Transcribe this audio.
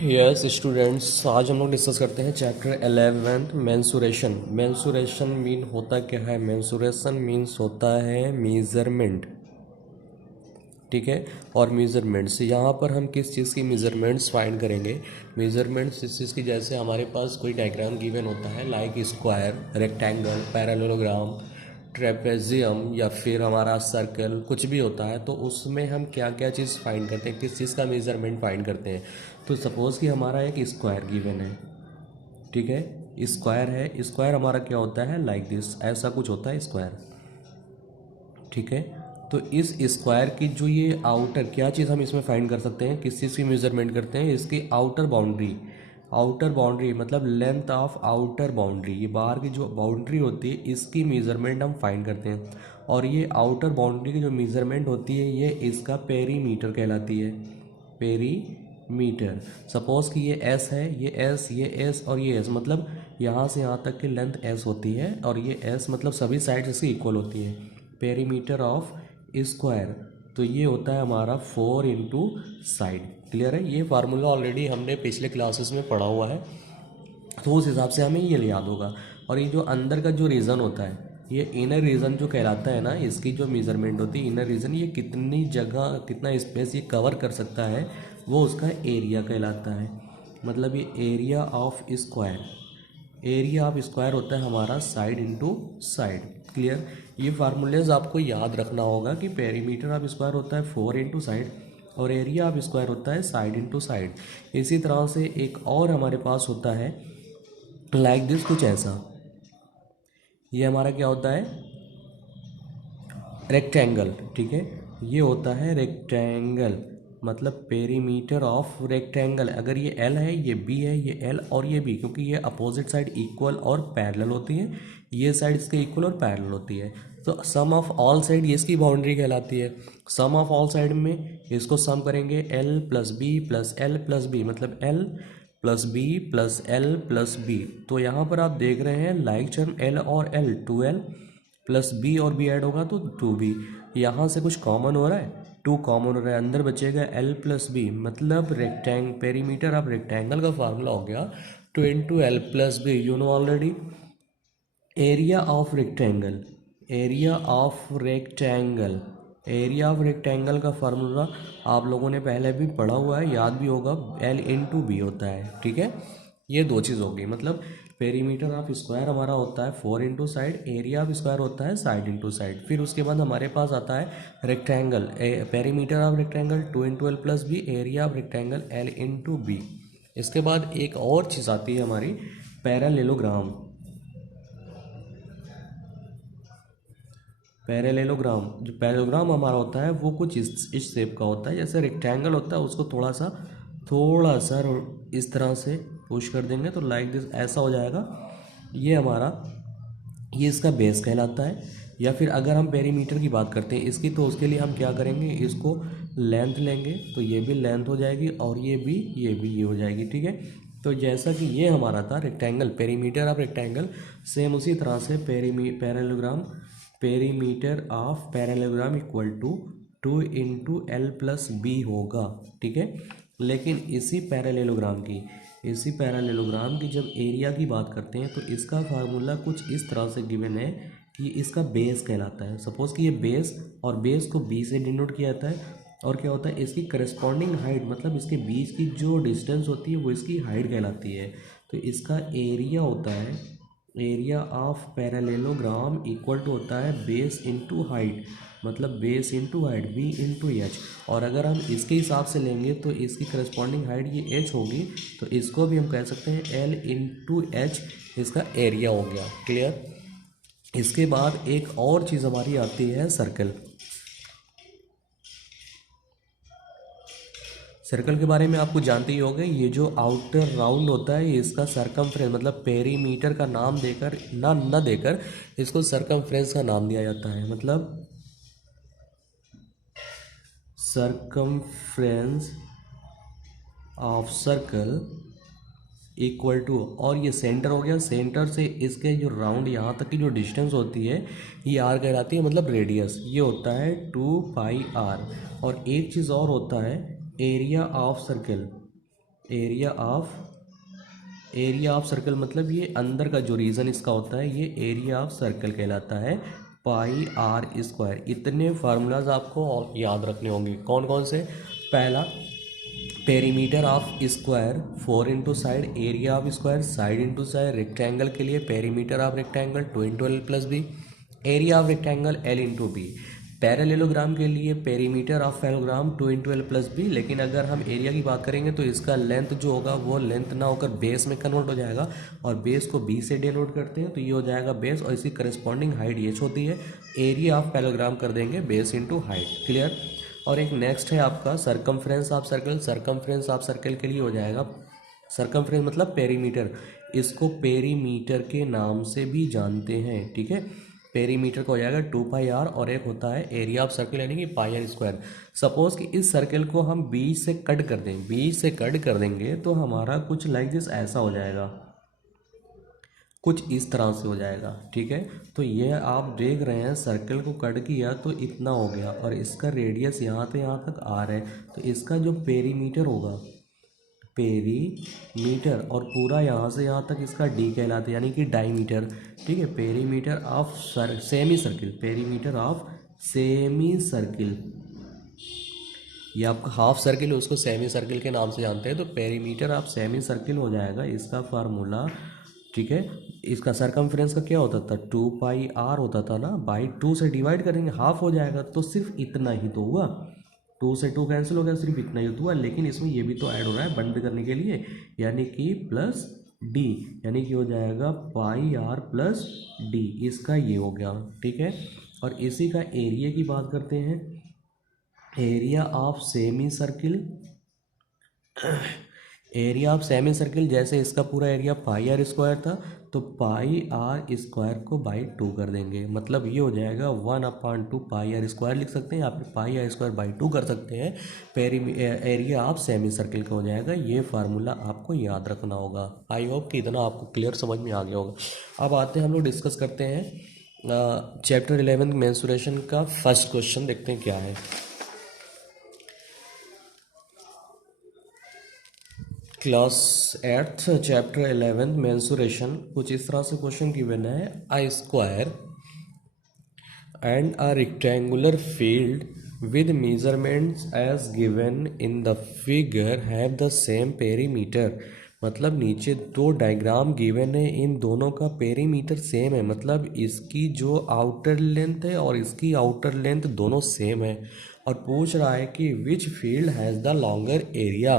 Yes students, आज हम लोग डिस्कस करते हैं चैप्टर 11 मेंसुरेशन। मेंसुरेशन मीन होता क्या है? मेंसुरेशन मीन्स होता है मेजरमेंट, ठीक है। और मेजरमेंट्स यहाँ पर हम किस चीज़ की मेजरमेंट्स फाइंड करेंगे? मेजरमेंट्स इस चीज़ की, जैसे हमारे पास कोई डायग्राम गिवन होता है like square, rectangle, parallelogram, trapezium या फिर हमारा सर्कल, कुछ भी होता है, तो उसमें हम क्या क्या चीज़ फाइंड करते हैं, किस चीज़ का मेजरमेंट फाइंड करते हैं। तो सपोज़ कि हमारा एक स्क्वायर गिवन है, ठीक है। स्क्वायर है, स्क्वायर हमारा क्या होता है? लाइक दिस, ऐसा कुछ होता है स्क्वायर, ठीक है। तो इस स्क्वायर की जो ये आउटर, क्या चीज़ हम इसमें फाइंड कर सकते हैं, किस चीज़ की मेजरमेंट करते हैं? इसकी आउटर बाउंड्री। आउटर बाउंड्री मतलब लेंथ ऑफ आउटर बाउंड्री, ये बाहर की जो बाउंड्री होती है इसकी मेजरमेंट हम फाइंड करते हैं। और ये आउटर बाउंड्री की जो मेजरमेंट होती है ये इसका पेरीमीटर कहलाती है, पेरीमीटर। सपोज़ कि ये एस है, ये एस और ये एस, मतलब यहाँ से यहाँ तक की लेंथ एस होती है और ये एस मतलब सभी साइड्स इसकी इक्वल होती है, पेरीमीटर ऑफ स्क्वायर। तो ये होता है हमारा 4 इंटू साइड। क्लियर है? ये फार्मूला ऑलरेडी हमने पिछले क्लासेस में पढ़ा हुआ है, तो उस हिसाब से हमें ये याद होगा। और ये जो अंदर का जो रीज़न होता है, ये इनर रीजन जो कहलाता है ना, इसकी जो मेजरमेंट होती है इनर रीजन, ये कितनी जगह, कितना स्पेस ये कवर कर सकता है, वो उसका एरिया कहलाता है। मतलब ये area of square, area of square होता है हमारा साइड इंटू साइड। क्लियर? ये फार्मूलेज आपको याद रखना होगा कि पेरीमीटर ऑफ स्क्वायर होता है 4 इंटू साइड और एरिया ऑफ स्क्वायर होता है साइड इंटू साइड। इसी तरह से एक और हमारे पास होता है लाइक दिस, कुछ ऐसा। ये हमारा क्या होता है? रेक्टेंगल, ठीक है। ये होता है रेक्टेंगल, मतलब पेरीमीटर ऑफ रेक्टेंगल। अगर ये एल है, ये बी है, ये एल और ये बी, क्योंकि ये अपोजिट साइड इक्वल और पैरेलल होती है, ये साइड इसके इक्वल और पैरेलल होती है। तो सम ऑफ ऑल साइड ये इसकी बाउंड्री कहलाती है। सम ऑफ ऑल साइड में इसको सम करेंगे L plus B plus L plus B, मतलब L plus B plus L plus B. तो यहाँ पर आप देख रहे हैं लाइक टर्म एल और एल, 2L प्लस बी और बी ऐड होगा तो 2B। यहाँ से कुछ कॉमन हो रहा है, 2 कॉमन हो रहा है, अंदर बचेगा L प्लस बी, मतलब पेरीमीटर ऑफ रेक्टेंगल का फार्मूला हो गया 2 into L plus B. You know already. Area of rectangle, area of rectangle, area of rectangle का फार्मूला आप लोगों ने पहले भी पढ़ा हुआ है, याद भी होगा, L इंटू बी होता है, ठीक है। ये दो चीज़ होगी, मतलब पेरीमीटर ऑफ स्क्वायर हमारा होता है 4 into side, area of square होता है साइड इंटू साइड। फिर उसके बाद हमारे पास आता है rectangle, perimeter of rectangle 2 into L plus B, area of rectangle L into B. इसके बाद एक और चीज़ आती है हमारी पैरेललोग्राम। पैरेललोग्राम, जो पैरेललोग्राम हमारा होता है वो कुछ इस शेप का होता है, जैसे रेक्टेंगल होता है उसको थोड़ा सा इस तरह से पुश कर देंगे तो लाइक दिस ऐसा हो जाएगा। ये हमारा, ये इसका बेस कहलाता है। या फिर अगर हम पेरीमीटर की बात करते हैं इसकी, तो उसके लिए हम क्या करेंगे, इसको लेंथ लेंगे तो ये भी लेंथ हो जाएगी और ये भी, ये हो जाएगी, ठीक है। तो जैसा कि ये हमारा था rectangle, perimeter of rectangle, same उसी तरह से parallelogram, perimeter of parallelogram equal to 2 into L plus B होगा, ठीक है। लेकिन इसी पैरेललोग्राम की जब एरिया की बात करते हैं तो इसका फार्मूला कुछ इस तरह से गिवन है कि इसका बेस कहलाता है। सपोज़ कि ये बेस, और बेस को बी से डिनोट किया जाता है, और क्या होता है इसकी करस्पॉन्डिंग हाइट, मतलब इसके बीच की जो डिस्टेंस होती है वो इसकी हाइट कहलाती है। तो इसका एरिया होता है, area of parallelogram equal to होता है बेस इंटू हाइट, मतलब base into height B into H. और अगर हम इसके हिसाब से लेंगे तो इसकी करस्पॉन्डिंग हाइट ये एच होगी, तो इसको भी हम कह सकते हैं एल इंटू एच, इसका एरिया हो गया। क्लियर? इसके बाद एक और चीज़ हमारी आती है सर्कल। सर्कल के बारे में आपको जानते ही होंगे, ये जो आउटर राउंड होता है इसका सरकमफ्रेंस, मतलब पेरीमीटर का नाम देकर न देकर इसको सरकमफ्रेंस का नाम दिया जाता है, मतलब circumference of circle equal to, और ये सेंटर हो गया, सेंटर से इसके जो राउंड यहाँ तक की जो डिस्टेंस होती है ये आर कहलाती है, मतलब रेडियस, ये होता है 2 पाई आर। और एक चीज़ और होता है area of circle, area of circle मतलब ये अंदर का जो रीजन इसका होता है ये एरिया ऑफ सर्कल कहलाता है, पाई आर स्क्वायर। इतने फार्मूलाज आपको याद रखने होंगे। कौन कौन से? पहला, perimeter of square 4 into side, area of square side into side. Rectangle के लिए perimeter of rectangle 2 into L plus B, area of rectangle L into B. Parallelogram के लिए perimeter of parallelogram 2 into L plus B. लेकिन अगर हम area की बात करेंगे तो इसका लेंथ जो होगा वो लेंथ ना होकर बेस में कन्वर्ट हो जाएगा, और बेस को बी से डिनोट करते हैं तो ये हो जाएगा बेस, और इसकी करस्पॉन्डिंग हाइट एच होती है। एरिया ऑफ पैरेललोग्राम कर देंगे बेस इंटू हाइट। क्लियर? और एक नेक्स्ट है आपका circumference of circle. Circumference of circle के लिए हो जाएगा, सरकमफ्रेंस मतलब पेरीमीटर, इसको पेरीमीटर के नाम से भी जानते हैं। ठीक है, पेरीमीटर का हो जाएगा 2 पाई आर, और एक होता है एरिया ऑफ सर्कल यानी कि पाई आर स्क्वायर। सपोज कि इस सर्कल को हम बीच से कट कर दें, बीच से कट कर देंगे तो हमारा कुछ लाइक दिस ऐसा हो जाएगा, कुछ इस तरह से हो जाएगा। ठीक है, तो ये आप देख रहे हैं सर्कल को कट किया तो इतना हो गया, और इसका रेडियस यहाँ से यहाँ तक आर है, तो इसका जो पेरीमीटर होगा, पेरीमीटर, और पूरा यहाँ से यहाँ तक इसका डी कहलाता है यानी कि डाईमीटर। ठीक है, perimeter of semi circle, perimeter of semi circle, ये आपका हाफ सर्किल है उसको सेमी सर्किल के नाम से जानते हैं, तो पेरीमीटर ऑफ सेमी सर्किल हो जाएगा इसका फार्मूला। ठीक है, इसका सरकमफ्रेंस का क्या होता था? 2 पाई आर होता था ना, बाई 2 से डिवाइड करेंगे हाफ हो जाएगा, तो सिर्फ इतना ही तो हुआ, 2 से 2 कैंसिल हो गया, सिर्फ इतना ही तो हुआ। लेकिन इसमें ये भी तो ऐड हो रहा है बंद करने के लिए, यानी कि प्लस डी, यानी कि हो जाएगा पाई आर प्लस डी, इसका ये हो गया। ठीक है, और इसी का एरिया की बात करते हैं, area of semi circle, area of semi circle, जैसे इसका पूरा एरिया पाई आर स्क्वायर था तो पाई आर स्क्वायर को बाई 2 कर देंगे, मतलब ये हो जाएगा 1/2 पाई आर स्क्वायर लिख सकते हैं, या फिर पाई आर स्क्वायर बाई 2 कर सकते हैं। एरिया ऑफ सेमी सर्किल का हो जाएगा। ये फार्मूला आपको याद रखना होगा। आई होप कि इतना आपको क्लियर समझ में आ गया होगा। अब आते हैं, हम लोग डिस्कस करते हैं चैप्टर 11 मेंसुरेशन का फर्स्ट क्वेश्चन, देखते हैं क्या है। क्लास 8 चैप्टर 11 मेंसुरेशन, कुछ इस तरह से क्वेश्चन गिवन है। A square and a rectangular field with measurements as given in the figure have the same perimeter। मतलब नीचे दो डायग्राम गिवन है, इन दोनों का पेरीमीटर सेम है, मतलब इसकी जो आउटर लेंथ है और इसकी आउटर लेंथ दोनों सेम है, और पूछ रहा है कि which field has the longer area.